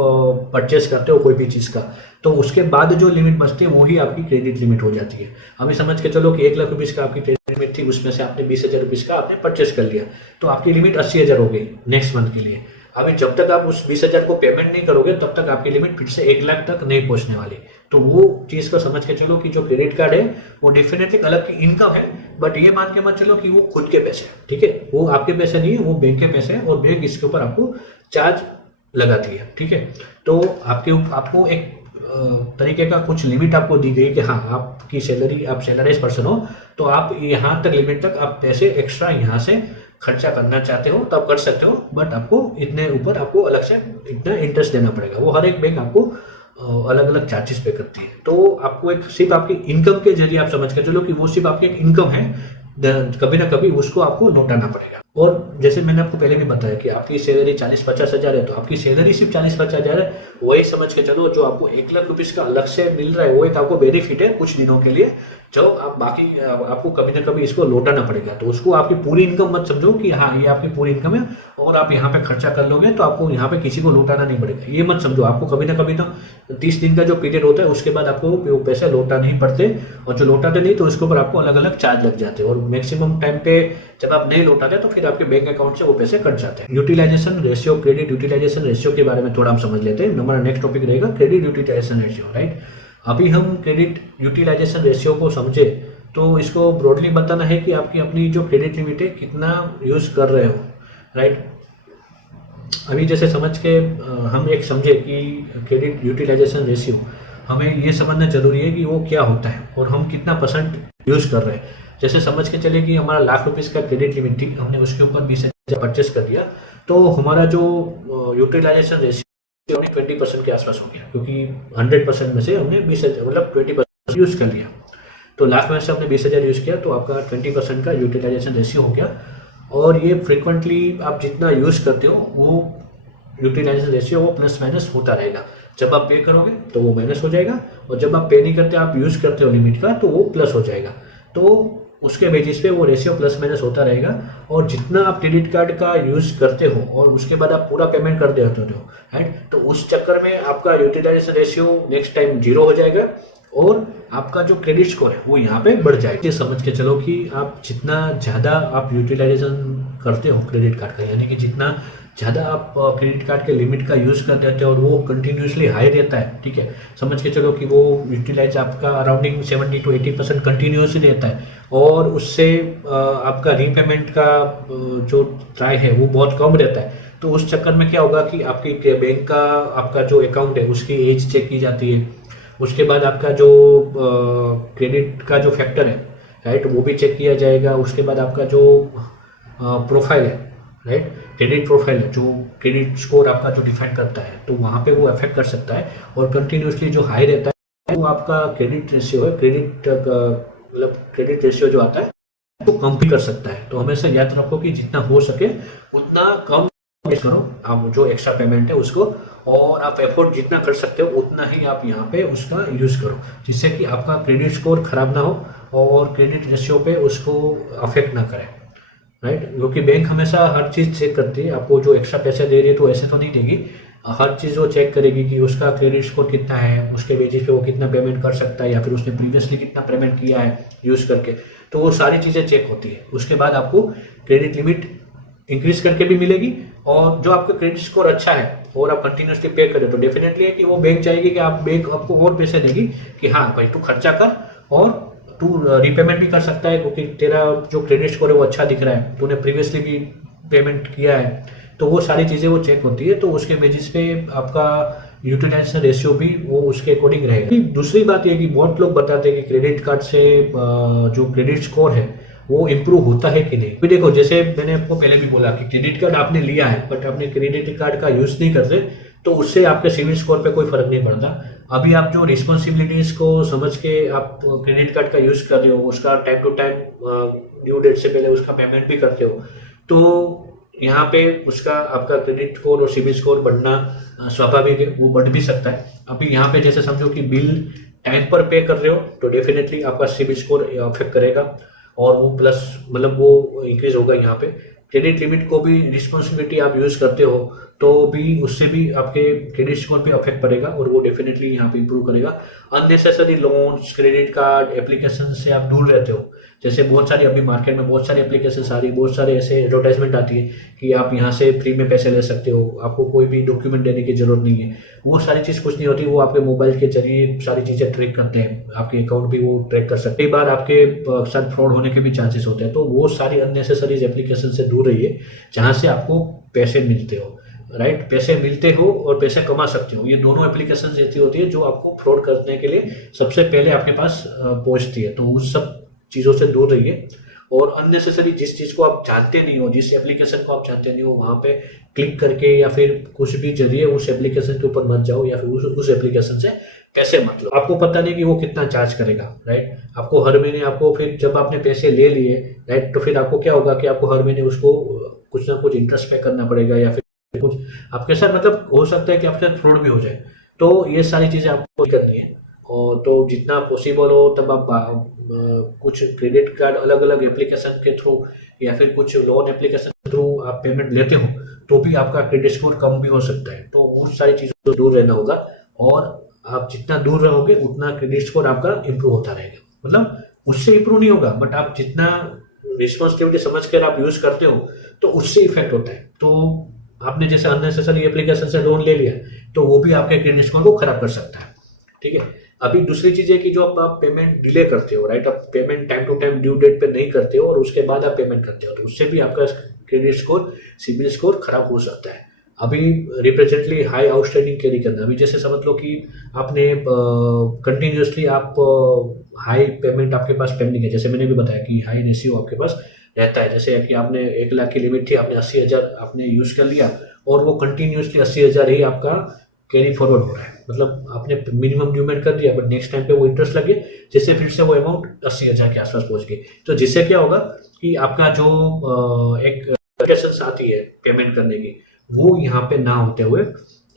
परचेस करते हो कोई भी चीज का, तो उसके बाद जो लिमिट बचती है वही आपकी क्रेडिट लिमिट हो जाती है। अभी समझ के चलो कि 1 लाख रुपीज का आपकी क्रेडिट लिमिट थी, उसमें से आपने 20,000 रुपीज का आपने परचेस कर लिया, तो आपकी लिमिट 80,000 हो गई नेक्स्ट मंथ के लिए। अभी जब तक आप उस 20,000 को पेमेंट नहीं करोगे, तब तक आपकी लिमिट फिर से 1 लाख तक नहीं पहुंचने वाली। तो वो चीज को समझ के चलो कि जो क्रेडिट कार्ड है वो डेफिनेटली अलग की इनकम है, बट ये मान के मत चलो कि वो खुद के पैसे हैं, ठीक है। वो आपके पैसे नहीं है, वो बैंक के पैसे हैं, और बैंक इसके ऊपर आपको चार्ज लगाती है, ठीक है। तो आपको एक तरीके का कुछ लिमिट आपको दी गई कि हाँ, आपकी सैलरी, आप सैलराइज पर्सन हो, तो आप यहाँ तक लिमिट तक आप पैसे एक्स्ट्रा यहाँ से खर्चा करना चाहते हो तो आप कर सकते हो, बट आपको इतने ऊपर आपको अलग से इतना इंटरेस्ट देना पड़ेगा। वो हर एक बैंक आपको अलग अलग चार्जेस पे करती है। तो आपको एक सिर्फ आपकी इनकम के जरिए आप समझ कर चलो कि वो सिर्फ आपकी एक इनकम है, कभी ना कभी उसको आपको लौटाना पड़ेगा। और जैसे मैंने आपको पहले भी बताया कि आपकी सैलरी 40-50 हज़ार है, तो आपकी सैलरी सिर्फ 40-50 हज़ार है, वही समझ के चलो। जो आपको 1 लाख रुपीज़ का अलग से मिल रहा है, वो एक आपको बेनिफिट है कुछ दिनों के लिए, जो आप बाकी आपको कभी ना कभी इसको लौटाना पड़ेगा। तो उसको आपकी पूरी इनकम मत समझो कि हाँ ये आपकी पूरी इनकम है और आप यहाँ पे खर्चा कर लोगे तो आपको यहाँ पे किसी को लौटाना नहीं पड़ेगा, ये मत समझो। आपको कभी ना कभी तो 30 दिन का जो पीरियड होता है उसके बाद आपको वो पैसे लौटाने ही पड़ते, और जो लौटाते नहीं तो उसके ऊपर आपको अलग अलग चार्ज लग जाते हैं, और मैक्सिमम टाइम पे जब आप नहीं लौटाते तो फिर आपके बैंक अकाउंट से वो पैसे कट जाते हैं। Utilization ratio, credit utilization ratio के बारे में थोड़ा हम समझ लेते हैं। हमारा नेक्स्ट टॉपिक रहेगा क्रेडिट यूटिलाइजेशन रेशियो, राइट। अभी हम क्रेडिट यूटिलाइजेशन रेशियो को समझे तो इसको ब्रॉडली बताना है कि आपकी अपनी जो क्रेडिट लिमिट है कितना यूज कर रहे हो, राइट। अभी जैसे समझ के हम एक समझे कि क्रेडिट यूटिलाइजेशन रेशियो, हमें ये समझना जरूरी है कि वो क्या होता है और हम कितना परसेंट यूज कर रहे हैं। जैसे समझ के चले कि हमारा ₹1,00,000 का क्रेडिट लिमिट थी, हमने उसके ऊपर 20,000 परचेस कर दिया, तो हमारा जो यूटिलाइजेशन रेशियो 20% के आसपास हो गया, क्योंकि 100% में से हमने 20,000 मतलब 20% यूज कर लिया। तो लाख में से हमने 20,000 यूज किया, तो आपका 20% का यूटिलाइजेशन रेशियो हो गया। और ये फ्रिक्वेंटली आप जितना यूज करते हो वो यूटिलाइजेशन रेशियो वो प्लस माइनस होता रहेगा। जब आप पे करोगे तो वो माइनस हो जाएगा, और जब आप पे नहीं करते आप यूज करते हो लिमिट का तो वो प्लस हो जाएगा। तो उसके बेसिस पे वो रेशियो प्लस माइनस होता रहेगा। और जितना आप क्रेडिट कार्ड का यूज करते हो और उसके बाद आप पूरा पेमेंट कर देते हो, राइट, तो उस चक्कर में आपका यूटिलाइजेशन रेशियो नेक्स्ट टाइम 0 हो जाएगा, और आपका जो क्रेडिट स्कोर है वो यहाँ पे बढ़ जाएगा। ये समझ के चलो कि आप जितना ज़्यादा आप यूटिलाइजेशन करते हो क्रेडिट कार्ड का, यानी कि जितना ज़्यादा आप क्रेडिट कार्ड के लिमिट का यूज़ कर देते हो और वो कंटिन्यूसली हाई रहता है, ठीक है, समझ के चलो कि वो यूटिलाइज आपका अराउंडिंग 70 to 80% कंटिन्यूसली रहता है, और उससे आपका रीपेमेंट का जो ट्राई है वो बहुत कम रहता है। तो उस चक्कर में क्या होगा कि आपकी बैंक का आपका जो अकाउंट है उसकी एज चेक की जाती है, उसके बाद आपका जो क्रेडिट का जो फैक्टर है, राइट, वो भी चेक किया जाएगा। उसके बाद आपका जो प्रोफाइल है, राइट, क्रेडिट प्रोफाइल है, जो क्रेडिट स्कोर आपका जो डिफाइन करता है, तो वहाँ पे वो अफेक्ट कर सकता है। और कंटिन्यूसली जो हाई रहता है वो आपका क्रेडिट रेशियो है, क्रेडिट मतलब क्रेडिट रेशियो जो आता है वो कम भी कर सकता है। तो हमेशा याद रखो कि जितना हो सके उतना कम करो आप जो एक्स्ट्रा पेमेंट है उसको, और आप एफोर्ड जितना कर सकते हो उतना ही आप यहाँ पे उसका यूज करो, जिससे कि आपका क्रेडिट स्कोर खराब ना हो और क्रेडिट रेशियो पे उसको अफेक्ट ना करे, राइट। क्योंकि बैंक हमेशा हर चीज़ चेक करती है, आपको जो एक्स्ट्रा पैसे दे रही है तो ऐसे तो नहीं देगी, हर चीज़ वो चेक करेगी कि उसका क्रेडिट स्कोर कितना है, उसके बेसिस पे वो कितना पेमेंट कर सकता है, या फिर उसने प्रीवियसली कितना पेमेंट किया है यूज़ करके। तो वो सारी चीज़ें चेक होती है। उसके बाद आपको क्रेडिट लिमिट इंक्रीज करके भी मिलेगी, और जो आपका क्रेडिट स्कोर अच्छा है और आप कंटिन्यूसली पे करें तो डेफिनेटली है कि वो बैंक चाहेगी कि आप बैंक आपको और पैसे देगी कि हाँ भाई तू खर्चा कर, और तू रीपेमेंट भी कर सकता है, क्योंकि तेरा जो क्रेडिट स्कोर है वो अच्छा दिख रहा है, तूने प्रीवियसली भी पेमेंट किया है। तो वो सारी चीज़ें वो चेक होती है, तो उसके बेसिस पे आपका यूटिलाइजेशन रेशियो भी वो उसके अकॉर्डिंग रहेगा। दूसरी बात ये कि बहुत लोग बताते हैं कि क्रेडिट कार्ड से जो क्रेडिट स्कोर है वो इम्प्रूव होता है कि नहीं। देखो जैसे मैंने आपको पहले भी बोला कि क्रेडिट कार्ड आपने लिया है बट आपने क्रेडिट कार्ड का यूज नहीं करते, तो उससे आपके सिविल स्कोर पे कोई फर्क नहीं पड़ता। अभी आप जो रिस्पॉन्सिबिलिटीज को समझ के आप क्रेडिट कार्ड का यूज कर रहे हो, उसका time to time due date से पहले उसका पेमेंट भी करते हो, तो यहाँ पे उसका आपका क्रेडिट स्कोर और सिविल स्कोर बढ़ना स्वाभाविक है, वो बढ़ भी सकता है। अभी यहाँ पे जैसे समझो कि बिल टाइम पर पे कर रहे हो तो डेफिनेटली आपका सिविल स्कोर अफेक्ट करेगा, और वो प्लस मतलब वो इंक्रीज होगा। यहाँ पे क्रेडिट लिमिट को भी रिस्पॉन्सिबिलिटी आप यूज करते हो तो भी उससे भी आपके क्रेडिट स्कोर पे अफेक्ट पड़ेगा, और वो डेफिनेटली यहाँ पे इंप्रूव करेगा। Unnecessary loans, credit card application से आप दूर रहते हो। जैसे बहुत सारी अभी मार्केट में बहुत सारी एप्लीकेशन आ रही है, बहुत सारे ऐसे एडवर्टाइजमेंट आती है कि आप यहाँ से फ्री में पैसे ले सकते हो, आपको कोई भी डॉक्यूमेंट देने की जरूरत नहीं है। वो सारी चीज़ कुछ नहीं होती, वो आपके मोबाइल के जरिए सारी चीज़ें ट्रैक करते हैं, आपके अकाउंट भी वो ट्रैक कर सकते हैं। कई बार आपके साथ फ्रॉड होने के भी चांसेस होते हैं, तो वो सारी अननेसेसरी एप्लीकेशन से दूर रहिए जहाँ से आपको पैसे मिलते हो, राइट, पैसे मिलते हो और पैसे कमा सकते हो। ये दोनों एप्लीकेशन ऐसी होती है जो आपको फ्रॉड करने के लिए सबसे पहले आपके पास पहुंचती है, तो उस सब चीज़ों से दूर रहिए। और अननेसेसरी जिस चीज़ को आप जानते नहीं हो, जिस एप्लीकेशन को आप जानते नहीं हो, वहाँ पे क्लिक करके या फिर कुछ भी जरिए उस एप्लीकेशन के ऊपर मत जाओ, या फिर उस एप्लीकेशन से पैसे मत लो। आपको पता नहीं कि वो कितना चार्ज करेगा, राइट। आपको हर महीने आपको फिर जब आपने पैसे ले लिए, राइट, तो फिर आपको क्या होगा कि आपको हर महीने उसको कुछ ना कुछ इंटरेस्ट पे करना पड़ेगा, या फिर कुछ आपके साथ मतलब हो सकता है कि आपके साथ फ्रॉड भी हो जाए। तो ये सारी चीज़ें आपको करनी है। और तो जितना पॉसिबल हो तब आप कुछ क्रेडिट कार्ड अलग अलग एप्लीकेशन के थ्रू या फिर कुछ लोन एप्लीकेशन के थ्रू आप पेमेंट लेते हो तो भी आपका क्रेडिट स्कोर कम भी हो सकता है। तो उस सारी चीज़ों से दूर रहना होगा, और आप जितना दूर रहोगे उतना क्रेडिट स्कोर आपका इम्प्रूव होता रहेगा। मतलब उससे इम्प्रूव नहीं होगा, बट आप जितना रिस्पॉन्सिबिलिटी समझ कर आप यूज करते हो तो उससे इफेक्ट होता है। तो आपने जैसे अननेसेसरी एप्लीकेशन से लोन ले लिया तो वो भी आपके क्रेडिट स्कोर को खराब कर सकता है। ठीक है। अभी दूसरी चीज है कि जो आप पेमेंट डिले करते हो, राइट, आप payment time to time due date पे नहीं करते हो और उसके बाद आप पेमेंट करते हो, तो उससे भी आपका क्रेडिट स्कोर, सिबिल स्कोर खराब हो सकता है। अभी रिप्रेजेंटली हाई आउटस्टैंडिंग कैरी करना, अभी जैसे समझ लो कि आपने कंटिन्यूसली आप हाई पेमेंट आपके पास पेंडिंग है, जैसे मैंने भी बताया कि हाई रेशियो आपके पास रहता है। जैसे कि आपने 1 लाख की लिमिट थी, आपने 80,000 आपने यूज कर लिया और वो कंटिन्यूसली 80,000 ही आपका कैरी फॉरवर्ड हो रहा है। मतलब आपने मिनिमम ड्यू कर दिया, बट नेक्स्ट टाइम पे वो इंटरेस्ट लगे, जिससे फिर से वो अमाउंट 80,000 के आसपास पहुंच गई। तो जिससे क्या होगा कि आपका जो एक एप्लीकेशन आती है पेमेंट करने की, वो यहाँ पे ना होते हुए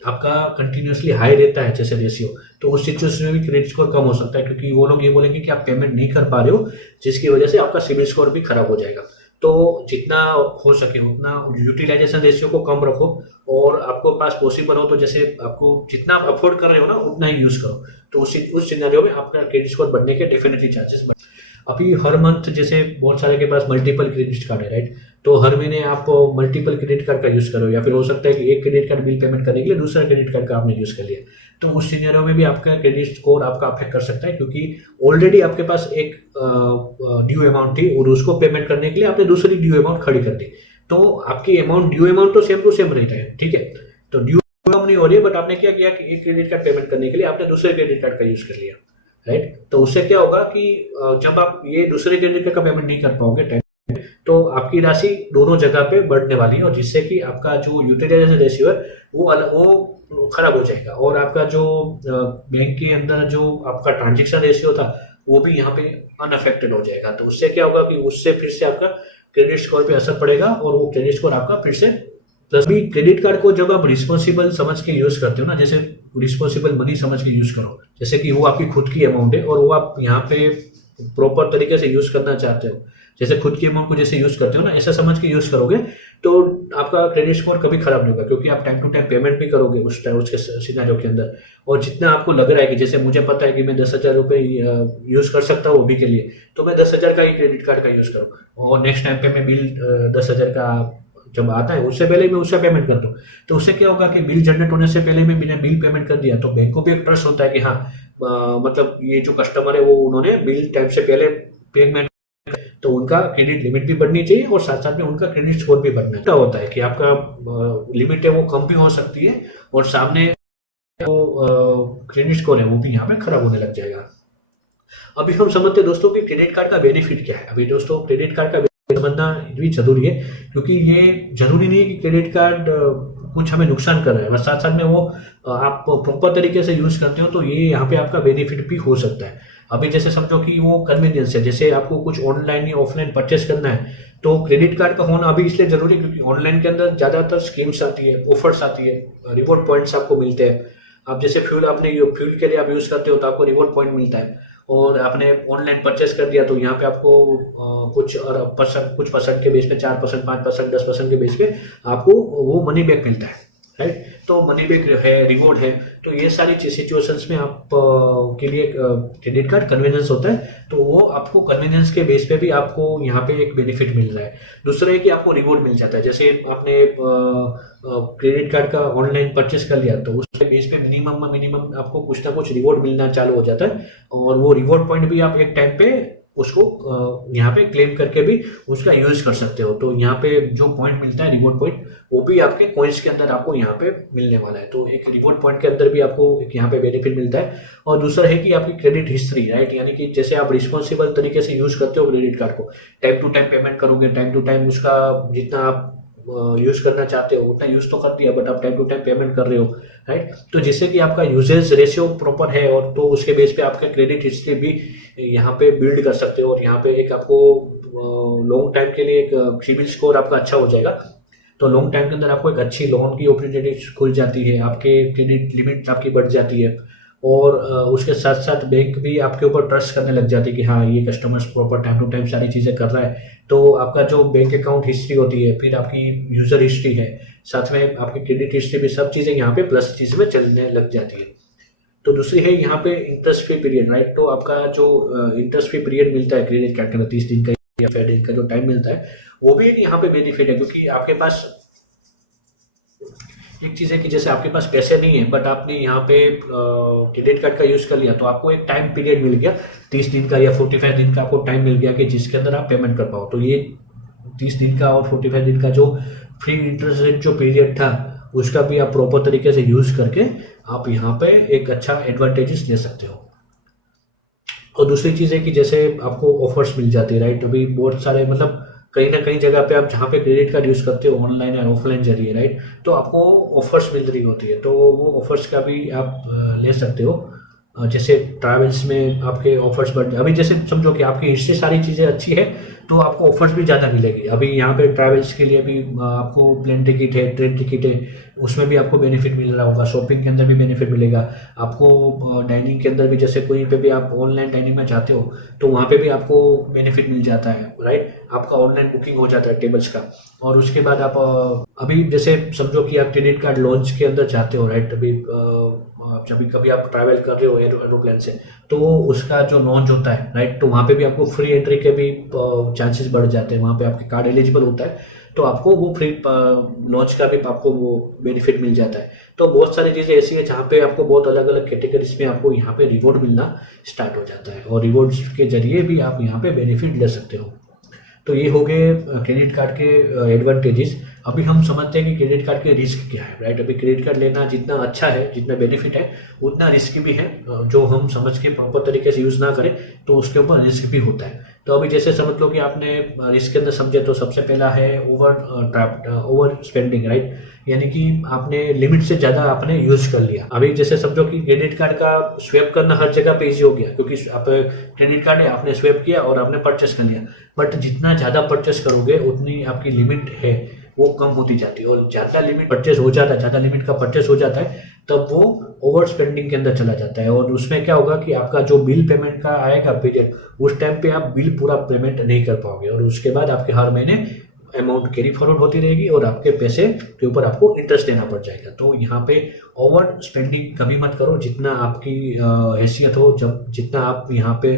आपका कंटिन्यूसली हाई रहता है जैसे रेशियो, तो उस सिचुएशन में भी क्रेडिट स्कोर कम हो सकता है, क्योंकि वो लोग ये बोलेंगे कि आप पेमेंट नहीं कर पा रहे हो, जिसकी वजह से आपका सिबिल स्कोर भी खराब हो जाएगा। तो जितना हो सके उतना यूटिलाइजेशन रेशियो को कम रखो, और आपको पास पॉसिबल हो तो जैसे आपको जितना आप अफोर्ड कर रहे हो ना उतना ही यूज करो। तो उस सिनेरियो में आपका क्रेडिट स्कोर बढ़ने के डेफिनेटली चांसेस। अभी हर मंथ जैसे बहुत सारे के पास मल्टीपल क्रेडिट कार्ड है, राइट, तो हर महीने आप मल्टीपल क्रेडिट कार्ड का यूज करो, या फिर हो सकता है कि एक क्रेडिट कार्ड बिल पेमेंट करने के लिए दूसरा क्रेडिट कार्ड का आपने यूज कर लिया, तो उस सिनेरियो में भी आपका क्रेडिट स्कोर आपका अफेक्ट कर सकता है, क्योंकि ऑलरेडी आपके पास एक ड्यू अमाउंट थी और उसको पेमेंट करने के लिए आपने दूसरी ड्यू अमाउंट खड़ी कर दी। तो आपकी अमाउंट ड्यू अमाउंट तो सेम टू सेम रहता है, ठीक है, तो ड्यू कम नहीं हो रही है, बट आपने क्या किया कि एक क्रेडिट कार्ड पेमेंट करने के लिए आपने दूसरे क्रेडिट कार्ड का यूज कर लिया, राइट। तो उससे क्या होगा कि जब आप ये दूसरे क्रेडिट कार्ड का पेमेंट नहीं कर पाओगे टाइम, तो आपकी राशि दोनों जगह पे बढ़ने वाली है, और जिससे कि आपका जो यूटिलाइजेशन रेशियो है वो खराब हो जाएगा, और आपका जो बैंक के अंदर जो आपका ट्रांजेक्शन रेशियो था वो भी यहाँ पे अनअफेक्टेड हो जाएगा। तो उससे क्या होगा कि उससे फिर से आपका क्रेडिट स्कोर पे असर पड़ेगा, और वो क्रेडिट स्कोर आपका फिर से प्लस भी। क्रेडिट कार्ड को जब आप रिस्पॉन्सिबल समझ के यूज करते हो ना, जैसे रिस्पॉन्सिबल मनी समझ के यूज करो, जैसे कि वो आपकी खुद की अमाउंट है और वो आप यहाँ पे प्रॉपर तरीके से यूज करना चाहते हो, जैसे खुद की अमाउंट को जैसे यूज करते हो ना, ऐसा समझ के यूज करोगे तो आपका क्रेडिट स्कोर कभी खराब नहीं होगा, क्योंकि आप टाइम टू टाइम पेमेंट भी करोगे उस टाइम उसके सिनेरियो के अंदर। और जितना आपको लग रहा है कि जैसे मुझे पता है कि मैं 10,000 रुपये यूज कर सकता हूँ अभी के लिए, तो मैं 10,000 का ही क्रेडिट कार्ड का यूज करूँ, और नेक्स्ट टाइम पे मैं बिल 10,000 का जब आता है उससे पहले मैं उसका पेमेंट कर दूँ। तो उससे क्या होगा कि बिल जनरेट होने से पहले मैं बिना बिल पेमेंट कर दिया, तो बैंक को भी एक ट्रस्ट होता है कि हाँ मतलब ये जो कस्टमर है वो उन्होंने बिल टाइम से पहले पेमेंट, तो उनका क्रेडिट लिमिट भी बढ़नी चाहिए और साथ साथ में उनका क्रेडिट स्कोर भी बढ़ना चाहिए। क्या होता है कि आपका लिमिट है वो कम भी हो सकती है, और सामने वो क्रेडिट स्कोर है वो भी यहाँ पे खराब होने लग जाएगा। अभी हम समझते हैं दोस्तों कि क्रेडिट कार्ड का बेनिफिट क्या है। अभी दोस्तों क्रेडिट कार्ड का बेनिफिट समझना भी जरूरी है, क्योंकि ये जरूरी नहीं है कि क्रेडिट कार्ड कुछ हमें नुकसान कर रहा है, बस साथ साथ में वो आप प्रॉपर तरीके से यूज करते हो तो ये यहाँ पे आपका बेनिफिट भी हो सकता है। अभी जैसे समझो कि वो कन्वीनियंस है, जैसे आपको कुछ ऑनलाइन या ऑफलाइन परचेस करना है, तो क्रेडिट कार्ड का होना अभी इसलिए जरूरी है क्योंकि ऑनलाइन के अंदर ज्यादातर स्कीम्स आती है, ऑफर्स आती है, रिवॉर्ड पॉइंट्स आपको मिलते हैं। आप जैसे फ्यूल के लिए आप यूज करते हो तो आपको रिवॉर्ड पॉइंट मिलता है, और आपने ऑनलाइन परचेस कर दिया तो यहाँ पे आपको कुछ परसेंट के बेस पे 4%, 5%, 10% के बेस पे आपको वो मनी बैक मिलता है, राइट। तो मनी बैक है, रिवॉर्ड है, तो ये सारी सिचुएशंस में आप के लिए क्रेडिट कार्ड कन्वीनियंस होता है, तो वो आपको कन्वीनियंस के बेस पे भी आपको यहाँ पे एक बेनिफिट मिल रहा है। दूसरा है कि आपको रिवॉर्ड मिल जाता है, जैसे आपने क्रेडिट कार्ड का ऑनलाइन परचेस कर लिया तो उसके बेस पे मिनिमम आपको कुछ ना कुछ रिवॉर्ड मिलना चालू हो जाता है, और वो रिवॉर्ड पॉइंट भी आप एक टाइम पे उसको यहाँ पे क्लेम करके भी उसका यूज कर सकते हो। तो यहाँ पे जो पॉइंट मिलता है रिवॉर्ड पॉइंट, वो भी आपके कॉइन्स के अंदर आपको यहाँ पे मिलने वाला है। तो एक रिवॉर्ड पॉइंट के अंदर भी आपको एक यहाँ पे बेनिफिट मिलता है। और दूसरा है कि आपकी क्रेडिट हिस्ट्री, राइट, यानी कि जैसे आप रिस्पॉन्सिबल तरीके से यूज करते हो क्रेडिट कार्ड को, टाइम टू टाइम पेमेंट करोगे, टाइम टू टाइम उसका जितना आप यूज करना चाहते हो उतना यूज तो कर दिया, बट आप टाइम टू टाइम पेमेंट कर रहे हो, राइट। तो जिससे कि आपका यूजेज रेशियो प्रॉपर है, और तो उसके बेस पे आपका क्रेडिट हिस्ट्री भी यहाँ पे बिल्ड कर सकते हो, और यहाँ पे एक आपको लॉन्ग टाइम के लिए एक सिबिल स्कोर आपका अच्छा हो जाएगा। तो लॉन्ग टाइम के अंदर आपको एक अच्छी लोन की अपॉर्चुनिटी खुल जाती है, आपके क्रेडिट लिमिट आपकी बढ़ जाती है, और उसके साथ साथ बैंक भी आपके ऊपर ट्रस्ट करने लग जाती है कि हाँ ये customers proper time to time सारी चीज़ें कर रहा है। तो आपका जो बैंक अकाउंट हिस्ट्री होती है, फिर आपकी यूज़र हिस्ट्री है, साथ में आपकी क्रेडिट हिस्ट्री भी, सब चीज़ें यहाँ पे प्लस चीज़ में चलने लग जाती है। तो दूसरी है यहाँ पे इंटरेस्ट फ्री पीरियड, राइट। तो आपका जो इंटरेस्ट फ्री पीरियड मिलता है क्रेडिट कार्ड के अंदर, 30 दिन का या 5 दिन का जो टाइम मिलता है, वो भी एक यहाँ पे बेनिफिट है, क्योंकि आपके पास एक चीज़ है कि जैसे आपके पास पैसे नहीं है बट आपने यहाँ पे क्रेडिट कार्ड का यूज़ कर लिया, तो आपको एक टाइम पीरियड मिल गया 30 दिन का या 45 दिन का आपको टाइम मिल गया कि जिसके अंदर आप पेमेंट कर पाओ। तो ये 30 दिन का और 45 दिन का जो फ्री इंटरेस्ट रेट जो पीरियड था, उसका भी आप प्रॉपर तरीके से यूज़ करके आप यहाँ पे एक अच्छा एडवांटेजेस ले सकते हो। और दूसरी चीज़ है कि जैसे आपको ऑफर्स मिल जाती है, राइट। अभी बहुत सारे मतलब कहीं ना कहीं जगह पे आप जहाँ पे क्रेडिट कार्ड यूज़ करते हो ऑनलाइन या ऑफलाइन जरिए, राइट, तो आपको ऑफर्स मिल रही होती है, तो वो ऑफर्स का भी आप ले सकते हो। जैसे ट्रैवल्स में आपके ऑफर्स बढ़, अभी जैसे समझो कि आपकी हिस्ट्री सारी चीज़ें अच्छी है तो आपको ऑफर्स भी ज़्यादा मिलेगी। अभी यहाँ पे ट्रैवल्स के लिए भी आपको प्लेन टिकट है, ट्रेन टिकट है, उसमें भी आपको बेनिफिट मिल रहा होगा। शॉपिंग के अंदर भी बेनिफिट मिलेगा आपको। डाइनिंग के अंदर भी जैसे कोई पे भी आप ऑनलाइन डाइनिंग में जाते हो तो वहाँ पे भी आपको बेनिफिट मिल जाता है, राइट। आपका ऑनलाइन बुकिंग हो जाता है टेबल्स का। और उसके बाद आप अभी जैसे समझो कि आप क्रेडिट कार्ड लॉन्च के अंदर जाते हो, राइट। अभी जब भी कभी आप ट्रैवल कर रहे हो एरोप्लेन से, तो उसका जो लॉन्च होता है, राइट, तो वहाँ पे भी आपको फ्री एंट्री के भी चांसेस बढ़ जाते हैं। वहाँ पे आपके कार्ड एलिजिबल होता है तो आपको वो फ्री लॉन्च का भी आपको वो बेनिफिट मिल जाता है। तो बहुत सारी चीज़ें ऐसी है जहाँ पे आपको बहुत अलग अलग कैटेगरीज में आपको यहाँ पे रिवॉर्ड मिलना स्टार्ट हो जाता है, और रिवॉर्ड्स के जरिए भी आप यहाँ पे बेनिफिट ले सकते हो। तो ये हो गए क्रेडिट कार्ड के एडवांटेजेस। अभी हम समझते हैं कि क्रेडिट कार्ड के रिस्क क्या है, राइट। अभी क्रेडिट कार्ड लेना जितना अच्छा है, जितना बेनिफिट है, उतना रिस्क भी है। जो हम समझ के प्रॉपर तरीके से यूज़ ना करें तो उसके ऊपर रिस्क भी होता है। तो अभी जैसे समझ लो कि आपने रिस्क के अंदर समझे, तो सबसे पहला है ओवर स्पेंडिंग, राइट। यानी कि आपने लिमिट से ज़्यादा आपने यूज़ कर लिया। अभी जैसे समझो कि क्रेडिट कार्ड का स्वैप करना हर जगह पे ईजी हो गया, क्योंकि आप क्रेडिट कार्ड है, आपने स्वैप किया और आपने परचेस कर लिया। बट जितना ज़्यादा परचेस करोगे उतनी आपकी लिमिट है वो कम होती जाती है, और ज़्यादा लिमिट परचेस हो जाता है, ज़्यादा लिमिट का परचेस हो जाता है, तब वो ओवर स्पेंडिंग के अंदर चला जाता है। और उसमें क्या होगा कि आपका जो बिल पेमेंट का आएगा पीरियड, उस टाइम पे आप बिल पूरा पेमेंट नहीं कर पाओगे, और उसके बाद आपके हर महीने अमाउंट कैरी फॉरवर्ड होती रहेगी और आपके पैसे के ऊपर आपको इंटरेस्ट देना पड़ जाएगा। तो यहाँ पे ओवर स्पेंडिंग कभी मत करो। जितना आपकी हैसियत हो, जब जितना आप यहाँ पे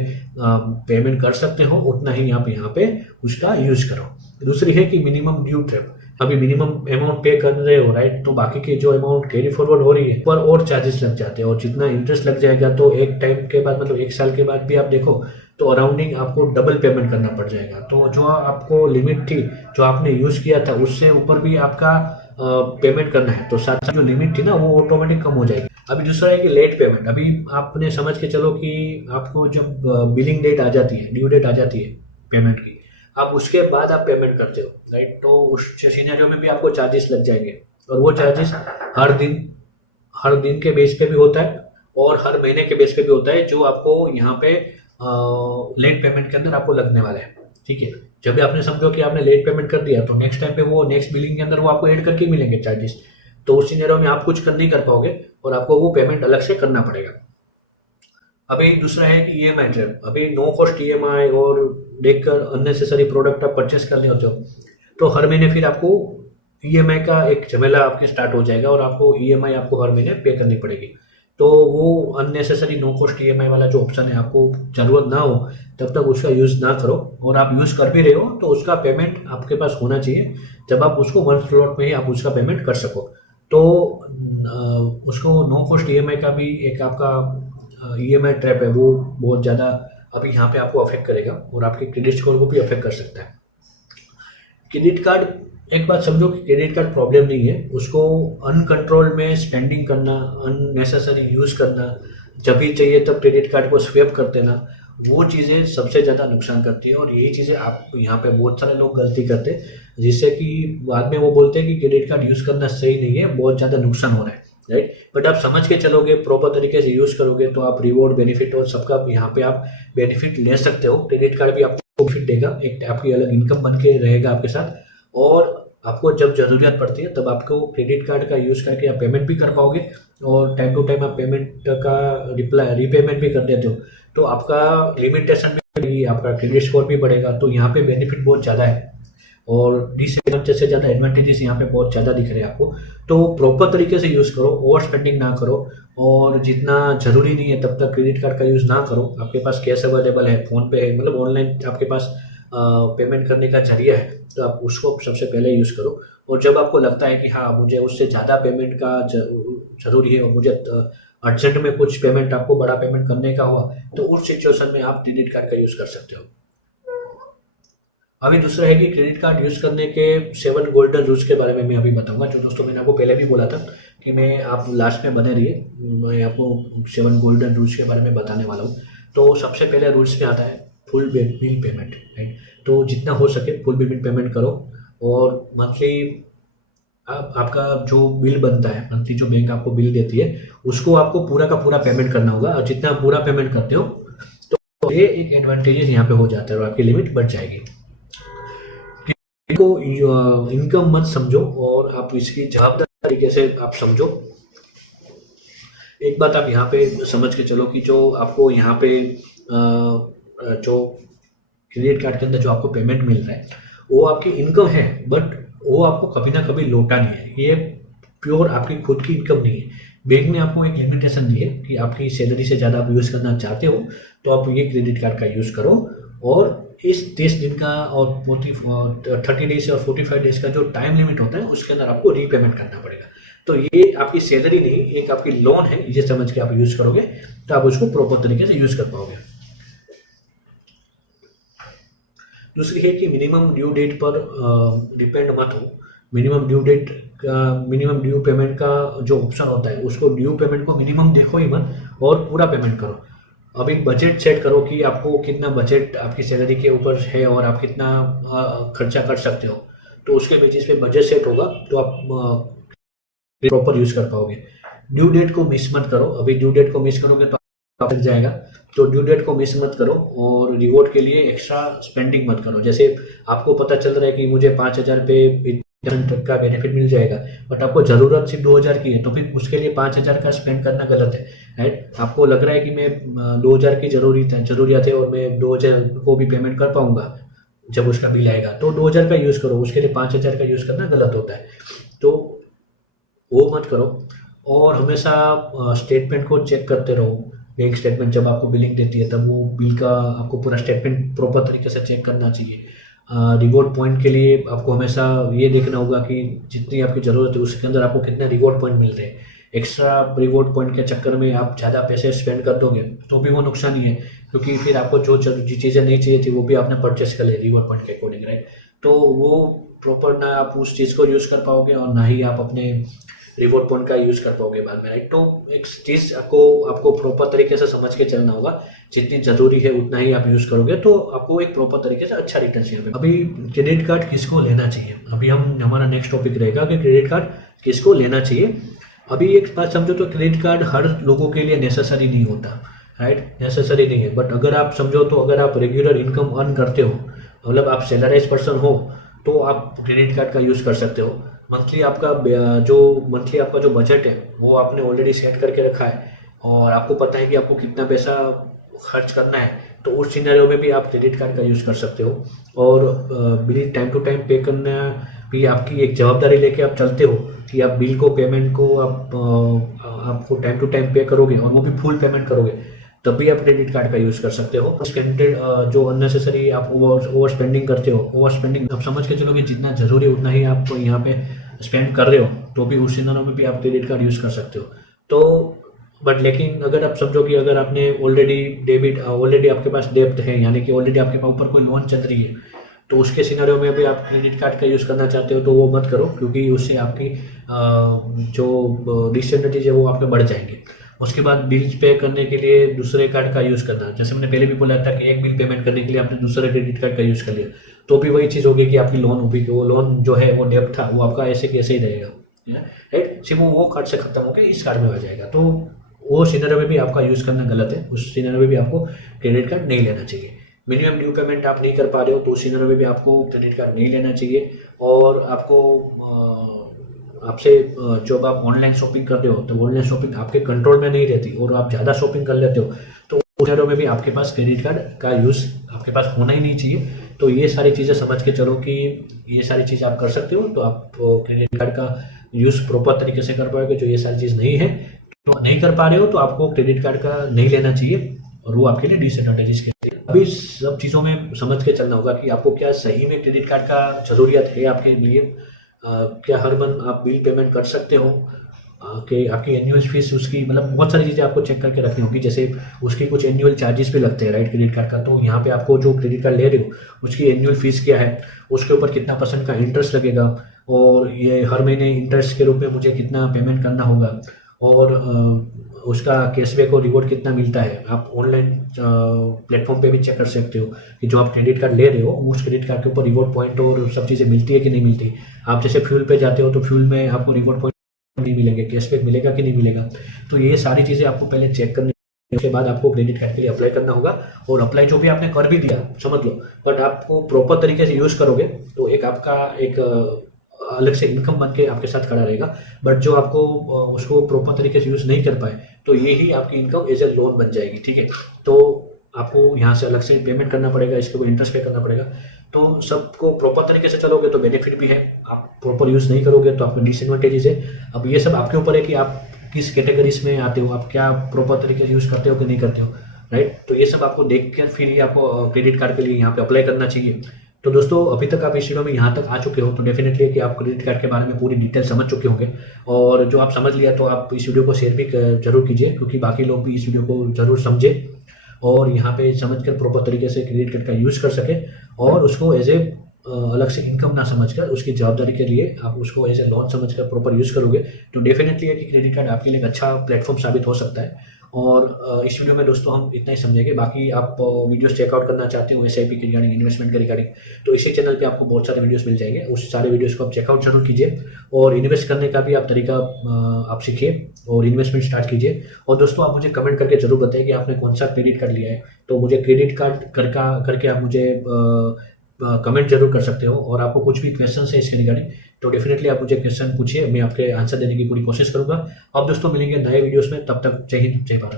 पेमेंट कर सकते हो, उतना ही आप यहाँ पे उसका यूज करो। दूसरी है कि मिनिमम ड्यू ट्रिप। अभी मिनिमम अमाउंट पे कर रहे हो, राइट, तो बाकी के जो अमाउंट कैरी फॉरवर्ड हो रही है पर और चार्जेस लग जाते हैं, और जितना इंटरेस्ट लग जाएगा तो एक टाइम के बाद, मतलब 1 साल के बाद भी आप देखो तो अराउंडिंग आपको डबल पेमेंट करना पड़ जाएगा। तो जो आपको लिमिट थी, जो आपने यूज़ किया था, उससे ऊपर भी आपका पेमेंट करना है, तो साथ साथ जो लिमिट थी ना वो ऑटोमेटिक कम हो जाएगी। अभी दूसरा है कि लेट पेमेंट। अभी आपने समझ के चलो कि आपको जब बिलिंग डेट आ जाती है, ड्यू डेट आ जाती है पेमेंट की, अब उसके बाद आप पेमेंट करते हो, राइट, तो उस सिनेरियो में भी आपको चार्जेस लग जाएंगे। और वो चार्जेस हर दिन के बेस पे भी होता है और हर महीने के बेस पे भी होता है, जो आपको यहाँ पे लेट पेमेंट के अंदर आपको लगने वाला है, ठीक है। जब भी आपने समझो कि आपने लेट पेमेंट कर दिया, तो नेक्स्ट टाइम पे वो नेक्स्ट बिलिंग के अंदर वो आपको ऐड करके मिलेंगे चार्जेस। तो उस सिनेरियो में आप कुछ कर नहीं कर पाओगे और आपको वो पेमेंट अलग से करना पड़ेगा। अभी दूसरा है कि ईएमआई ट्रैप। अभी नो कॉस्ट ईएमआई और देखकर अननेसेसरी प्रोडक्ट आप परचेस कर रहे होते हो, तो हर महीने फिर आपको ईएमआई का एक झमेला आपके स्टार्ट हो जाएगा और आपको ईएमआई आपको हर महीने पे करनी पड़ेगी। तो वो अननेसेसरी नो कॉस्ट ईएमआई वाला जो ऑप्शन है, आपको जरूरत ना हो तब तक उसका यूज़ ना करो, और आप यूज़ कर भी रहे हो तो उसका पेमेंट आपके पास होना चाहिए, जब आप उसको वन स्लॉट में ही आप उसका पेमेंट कर सको। तो उसको नो कॉस्ट ईएमआई का भी एक आपका ईएमआई ट्रैप है, वो बहुत ज़्यादा अभी यहाँ पे आपको अफेक्ट करेगा और आपके क्रेडिट स्कोर को भी अफेक्ट कर सकता है। क्रेडिट कार्ड, एक बात समझो कि क्रेडिट कार्ड प्रॉब्लम नहीं है, उसको अनकंट्रोल में स्पेंडिंग करना, अननेसेसरी यूज़ करना, जब भी चाहिए तब क्रेडिट कार्ड को स्वैप कर देना, वो चीज़ें सबसे ज़्यादा नुकसान करती है। और यही चीज़ें आप यहाँ पे बहुत सारे लोग गलती करते हैं, जिससे कि बाद में वो बोलते हैं कि क्रेडिट कार्ड यूज़ करना सही नहीं है, बहुत ज़्यादा नुकसान हो रहा है, राइट। बट आप समझ के चलोगे, प्रॉपर तरीके से यूज़ करोगे, तो आप रिवॉर्ड, बेनिफिट और सबका यहाँ पे आप बेनिफिट ले सकते हो। क्रेडिट कार्ड भी आपको बेनिफिट देगा, एक आपकी अलग इनकम बन के रहेगा आपके साथ, और आपको जब ज़रूरत पड़ती है तब आपको क्रेडिट कार्ड का यूज़ करके आप पेमेंट भी कर पाओगे, और टाइम टू टाइम आप पेमेंट का रीपेमेंट भी कर देते हो, तो आपका लिमिटेशन भी बढ़ेगी, आपका क्रेडिट स्कोर भी बढ़ेगा। तो यहाँ पे बेनिफिट बहुत ज़्यादा है, और डिसएडवांटेज से ज़्यादा एडवांटेजेस यहाँ पे बहुत ज़्यादा दिख रहे हैं आपको। तो प्रॉपर तरीके से यूज़ करो, ओवर स्पेंडिंग ना करो, और जितना ज़रूरी नहीं है तब तक क्रेडिट कार्ड का यूज़ ना करो। आपके पास कैश अवेलेबल है, फ़ोन पे है, मतलब ऑनलाइन आपके पास पेमेंट करने का जरिया है, तो आप उसको सबसे पहले यूज़ करो। और जब आपको लगता है कि हाँ, मुझे उससे ज़्यादा पेमेंट का ज़रूरी है, और मुझे अर्जेंट में कुछ पेमेंट, आपको बड़ा पेमेंट करने का हुआ, तो उस सिचुएशन में आप क्रेडिट कार्ड का यूज़ कर सकते हो। अभी दूसरा है कि क्रेडिट कार्ड यूज़ करने के 7 गोल्डन रूल्स के बारे में मैं अभी बताऊंगा, जो दोस्तों मैंने आपको पहले भी बोला था कि मैं, आप लास्ट में बने रहिए, मैं आपको 7 गोल्डन रूल्स के बारे में बताने वाला हूँ। तो सबसे पहले रूल्स में आता है फुल बिल पेमेंट, राइट। तो जितना हो सके फुल बिल पेमेंट करो, और मंथली आपका जो बिल बनता है, मंथली जो बैंक आपको बिल देती है, उसको आपको पूरा का पूरा पेमेंट करना होगा, और जितना पूरा पेमेंट करते हो तो ये एक एडवांटेजेस यहाँ पे हो जाता है, और आपकी लिमिट बढ़ जाएगी। को इनकम मत समझो, और आप इसकी जवाबदारी तरीके से आप समझो। एक बात आप यहाँ पे समझ के चलो कि जो आपको यहाँ पे जो क्रेडिट कार्ड के अंदर जो आपको पेमेंट मिल रहा है, वो आपकी इनकम है, बट वो आपको कभी ना कभी लौटा नहीं है। ये प्योर आपकी खुद की इनकम नहीं है। बैंक ने आपको एक लिमिटेशन दी है कि आपकी सैलरी से ज़्यादा आप यूज़ करना चाहते हो, तो आप ये क्रेडिट कार्ड का यूज़ करो, और इस 30 दिन का और 30 डेज और 45 डेज का जो टाइम लिमिट होता है, उसके अंदर आपको रीपेमेंट करना पड़ेगा। तो ये आपकी सैलरी नहीं, एक आपकी लोन है, ये समझ के आप यूज़ करोगे तो आप उसको प्रॉपर तरीके से यूज़ कर पाओगे। दूसरी है कि मिनिमम ड्यू डेट पर डिपेंड मत हो। मिनिमम ड्यू डेट का, मिनिमम ड्यू पेमेंट का जो ऑप्शन होता है, उसको ड्यू पेमेंट को मिनिमम देखो ही मत, और पूरा पेमेंट करो। अब एक बजट सेट करो कि आपको कितना बजट आपकी सैलरी के ऊपर है, और आप कितना खर्चा कर सकते हो, तो उसके बेसिस पे बजट सेट होगा, तो आप प्रॉपर यूज़ कर पाओगे। ड्यू डेट को मिस मत करो। अभी ड्यू डेट को मिस करोगे तो आप लग जाएगा, तो ड्यू डेट को मिस मत करो, और रिवॉर्ड के लिए एक्स्ट्रा स्पेंडिंग मत करो। जैसे आपको पता चल रहा है कि मुझे 5,000 पे तक का बेनिफिट मिल जाएगा, बट आपको ज़रूरत सिर्फ 2,000 की है, तो फिर उसके लिए 5,000 का स्पेंड करना गलत है, राइट। आपको लग रहा है कि मैं 2,000 की ज़रूरियत है, और मैं 2,000 को भी पेमेंट कर पाऊंगा जब उसका बिल आएगा, तो 2,000 का यूज़ करो, उसके लिए 5,000 का यूज़ करना गलत होता है, तो वो मत करो। और हमेशा स्टेटमेंट को चेक करते रहो। बैंक स्टेटमेंट जब आपको बिलिंग देती है, तब वो बिल का आपको पूरा स्टेटमेंट प्रॉपर तरीके से चेक करना चाहिए। रिवॉर्ड पॉइंट के लिए आपको हमेशा ये देखना होगा कि जितनी आपकी ज़रूरत है उसके अंदर आपको कितने रिवॉर्ड पॉइंट मिल रहे हैं। एक्स्ट्रा रिवॉर्ड पॉइंट के चक्कर में आप ज़्यादा पैसे स्पेंड कर दोगे तो भी वो नुकसान ही है, क्योंकि फिर आपको जो चीज़ें नहीं चाहिए थी वो भी आपने परचेस कर ली रिवॉर्ड पॉइंट के अकॉर्डिंग, राइट। तो वो प्रॉपर ना आप उस चीज़ को यूज़ कर पाओगे, और ना ही आप अपने रिवॉर्ड पॉइंट का यूज़ कर पाओगे बाद में, राइट। तो एक चीज़ आपको प्रॉपर तरीके से समझ के चलना होगा। जितनी ज़रूरी है उतना ही आप यूज़ करोगे, तो आपको एक प्रॉपर तरीके से अच्छा रिटर्न चाहिए। अभी क्रेडिट कार्ड किसको लेना चाहिए, अभी हमारा नेक्स्ट टॉपिक रहेगा कि क्रेडिट कार्ड किसको लेना चाहिए। अभी एक बात समझो, तो क्रेडिट कार्ड हर लोगों के लिए नेसेसरी नहीं होता, राइट, नेसेसरी नहीं है। बट अगर आप समझो, तो अगर आप रेगुलर इनकम अर्न करते हो, मतलब आप सैलराइज पर्सन हो, तो आप क्रेडिट कार्ड का यूज़ कर सकते हो। मंथली आपका जो बजट है वो आपने ऑलरेडी सेट करके रखा है, और आपको पता है कि आपको कितना पैसा खर्च करना है, तो उस सिनेरियो में भी आप क्रेडिट कार्ड का यूज़ कर सकते हो। और बिल टाइम टू टाइम पे करना भी आपकी एक जवाबदारी लेके आप चलते हो कि आप बिल को, पेमेंट को आपको टाइम टू टाइम पे करोगे, और वो भी फुल पेमेंट करोगे, तब भी आप क्रेडिट कार्ड का यूज़ कर सकते हो। स्पेंडेड जो अननेसेसरी आप ओवर स्पेंडिंग करते हो, ओवर स्पेंडिंग आप समझ के चलो कि जितना ज़रूरी है उतना ही आप यहाँ पे स्पेंड कर रहे हो, तो भी उस सिनेरियो में भी आप क्रेडिट कार्ड यूज़ कर सकते हो। तो बट लेकिन अगर आप समझो कि अगर आपने ऑलरेडी आपके पास डेब्ट है, यानी कि ऑलरेडी आपके ऊपर कोई लोन चल रही है, तो उसके सिनेरियो में भी आप क्रेडिट कार्ड का यूज़ करना चाहते हो, तो वो मत करो, क्योंकि उससे आपकी जो डिसएडवांटेज है वो आप पे बढ़ जाएंगे। उसके बाद बिल्स पे करने के लिए दूसरे कार्ड का यूज़ करना, जैसे मैंने पहले भी बोला था कि एक बिल पेमेंट करने के लिए आपने दूसरे क्रेडिट कार्ड का यूज़ कर लिया, तो भी वही चीज़ होगी कि आपकी लोन होगी, कि वो लोन जो है वो डेब्ट था, वो आपका ऐसे कैसे ही रहेगा, राइट। सिर्फ वो कार्ड से खत्म होकर इस कार्ड में आ जाएगा, तो वो सिनेरियो में भी आपका यूज़ करना गलत है। उस सिनेरियो में भी आपको क्रेडिट कार्ड नहीं लेना चाहिए। मिनिमम ड्यू पेमेंट आप नहीं कर पा रहे हो, तो उस सिनेरियो में भी आपको क्रेडिट कार्ड नहीं लेना चाहिए। और और आपको आपसे जब आप ऑनलाइन शॉपिंग करते हो तो ऑनलाइन शॉपिंग आपके कंट्रोल में नहीं रहती और आप ज़्यादा शॉपिंग कर लेते हो, तो उस में भी आपके पास क्रेडिट कार्ड का यूज़ आपके पास होना ही नहीं चाहिए। तो ये सारी चीज़ें समझ के चलो कि ये सारी चीज़ें आप कर सकते हो, तो आप क्रेडिट कार्ड का यूज़ प्रॉपर तरीके से कर पाओगे। जो ये सारी चीज़ नहीं है, तो नहीं कर पा रहे हो, तो आपको क्रेडिट कार्ड का नहीं लेना चाहिए और वो आपके लिए डिसएडवांटेजेस के लिए। अभी सब चीज़ों में समझ के चलना होगा कि आपको क्या सही में क्रेडिट कार्ड का ज़रूरियत है आपके लिए। क्या हर मंथ आप बिल पेमेंट कर सकते हो, कि आपकी एनुअल फीस उसकी, मतलब बहुत सारी चीज़ें आपको चेक करके रखनी होगी। जैसे उसकी कुछ एनुअल चार्जेस भी लगते हैं, राइट, क्रेडिट कार्ड का। तो यहाँ पे आपको जो क्रेडिट कार्ड ले रहे हो उसकी एनुअल फीस क्या है, उसके ऊपर कितना % का इंटरेस्ट लगेगा, और ये हर महीने इंटरेस्ट के रूप में मुझे कितना पेमेंट करना होगा, और उसका कैशबैक और रिवॉर्ड कितना मिलता है। आप ऑनलाइन प्लेटफॉर्म पे भी चेक कर सकते हो कि जो आप क्रेडिट कार्ड ले रहे हो उस क्रेडिट कार्ड के ऊपर रिवॉर्ड पॉइंट और सब चीज़ें मिलती है कि नहीं मिलती। आप जैसे फ्यूल पे जाते हो तो फ्यूल में आपको रिवॉर्ड पॉइंट नहीं मिलेंगे, कैशबैक मिलेगा कि नहीं मिलेगा। तो ये सारी चीज़ें आपको पहले चेक करनी है, उसके बाद आपको क्रेडिट कार्ड के लिए अप्लाई करना होगा। और अप्लाई जो भी आपने कर भी दिया समझ लो, बट आपको प्रॉपर तरीके से यूज़ करोगे तो एक आपका एक अलग से इनकम बन के आपके साथ खड़ा रहेगा। बट जो आपको उसको प्रॉपर तरीके से यूज़ नहीं कर पाए तो ये ही आपकी इनकम एज ए लोन बन जाएगी, ठीक है। तो आपको यहाँ से अलग से पेमेंट करना पड़ेगा, इसके ऊपर इंटरेस्ट पे करना पड़ेगा। तो सबको प्रॉपर तरीके से चलोगे तो बेनिफिट भी है, आप प्रॉपर यूज़ नहीं करोगे तो आपको डिसएडवांटेजेस है। अब ये सब आपके ऊपर है कि आप किस कैटेगरीज में आते हो, आप क्या प्रॉपर तरीके से यूज़ करते हो कि नहीं करते हो, राइट। तो ये सब आपको देख कर फिर ही आपको क्रेडिट कार्ड के लिए यहाँ पे अप्लाई करना चाहिए। तो दोस्तों अभी तक आप इस वीडियो में यहाँ तक आ चुके हो तो डेफिनेटली कि आप क्रेडिट कार्ड के बारे में पूरी डिटेल समझ चुके होंगे। और जो आप समझ लिया तो आप इस वीडियो को शेयर भी जरूर कीजिए, क्योंकि बाकी लोग भी इस वीडियो को जरूर समझे और यहाँ पे समझकर प्रॉपर तरीके से क्रेडिट कार्ड का यूज़ कर सके, और उसको एज ए अलग से इनकम ना समझकर उसकी जवाबदारी के लिए आप उसको एज ए लोन समझकर प्रॉपर यूज़ करोगे तो डेफिनेटली है कि क्रेडिट कार्ड आपके लिए एक अच्छा प्लेटफॉर्म साबित हो सकता है। और इस वीडियो में दोस्तों हम इतना ही समझेंगे। बाकी आप वीडियोस चेकआउट करना चाहते हो SIP के रिगार्डिंग, इन्वेस्टमेंट के रिगार्डिंग, तो इसी चैनल पे आपको बहुत सारे वीडियोस मिल जाएंगे। उस सारे वीडियोस को आप चेकआउट जरूर कीजिए और इन्वेस्ट करने का भी आप तरीका आप सीखिए और इन्वेस्टमेंट स्टार्ट कीजिए। और दोस्तों आप मुझे कमेंट करके जरूर बताइए कि आपने कौन सा क्रेडिट कार्ड लिया है। तो मुझे क्रेडिट कार्ड करके आप मुझे कमेंट जरूर कर सकते हो। और आपको कुछ भी क्वेश्चन है इसके रिगार्डिंग तो डेफिनेटली आप मुझे क्वेश्चन पूछिए, मैं आपके आंसर देने की पूरी कोशिश करूंगा। अब दोस्तों मिलेंगे नए वीडियोस में, तब तक जय हिंद जय भारत।